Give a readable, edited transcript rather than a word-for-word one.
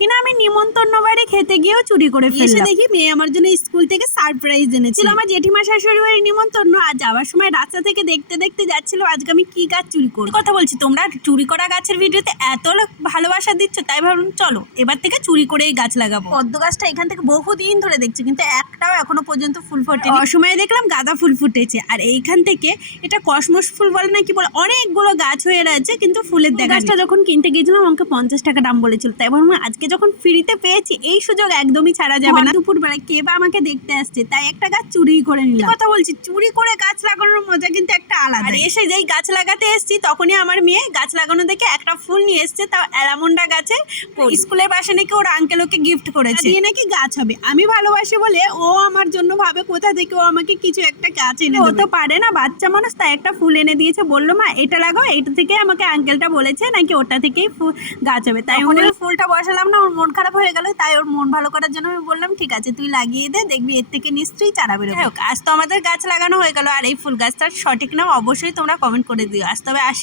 কিনা আমি নিমন্ত্রণ বাড়ি খেতে গিয়েও চুরি করে ফেললাম। এসে দেখি মেয়ে আমার জন্য স্কুল থেকে সারপ্রাইজ এনেছিল। আমার জেঠিমা শাশুড়ি বাড়ির নিমন্ত্রণ, আর যাওয়ার সময় রাস্তা থেকে দেখতে দেখতে যাচ্ছিল আজকে আমি কি গাছ চুরি করি। কথা বলছি, তোমরা চুরি করা গাছের ভিডিওতে এত ভালোবাসা দিচ্ছ, তাই ভাবলাম চলো এবার থেকে চুরি করেই গাছ লাগাবো। পদ্ম গাছটা এখান থেকে বহুদিন ধরে দেখছি, কিন্তু একটাও এখনো পর্যন্ত ফুল ফোটেনি। অসময়ে দেখলাম গাঁদা ফুল ফুটেছে, আর এইখান থেকে এটা কসমস ফুল বলে না কি বলে, অনেকগুলো গাছ হয়ে রয়েছে কিন্তু ফুলের দেখা। গাছটা যখন কিনতে গিয়েছিলাম আমাকে 50 টাকা দাম বলেছিল, তাই ভাবলাম আজকে যখন ফ্রিতে পেয়েছি এই সুযোগ একদমই ছাড়া যাবে না। দুপুর বেলায় কে বা আমাকে দেখতে আসছে, তাই একটা গাছ চুরি করে নিলাম। কথা বলছি, চুরি করে গাছ লাগানোর মজা কিন্তু একটা আলাদা। আর এসে যেই গাছ লাগাতে এসেছি তখনই আমার মেয়ে গাছ লাগানো দেখে একটা ফুল নিয়ে এসছে, তাও অ্যালামন্ডা গাছের। স্কুলের পাশে নাকি ওর আঙ্কেল ওকে গিফট করেছে, দিয়ে নাকি গাছ হবে। আমি ভালোবাসি বলে ও আমার জন্য ভাবে কোথা থেকে ও আমাকে কিছু একটা গাছ এনে দেবে। ও তো পারে না, বাচ্চা মানুষ, তাই একটা ফুল এনে দিয়েছে। বললো মা এটা লাগাও, এইটা থেকে আমাকে আঙ্কেলটা বলেছে নাকি ওটা থেকেই গাছ হবে। তাই ওর ফুলটা বসালাম না, ওর মন খারাপ হয়ে গেল। তাই ওর মন ভালো করার জন্য আমি বললাম ঠিক আছে তুই লাগিয়ে দে, দেখবি এর থেকে নিশ্চয়ই চারা বেরোবে। আজ তো আমাদের গাছ লাগানো হয়ে গেল, আর এই ফুল গাছটার সঠিক নাম অবশ্যই তোমরা কমেন্ট করে দিও। আজ তবে আসি।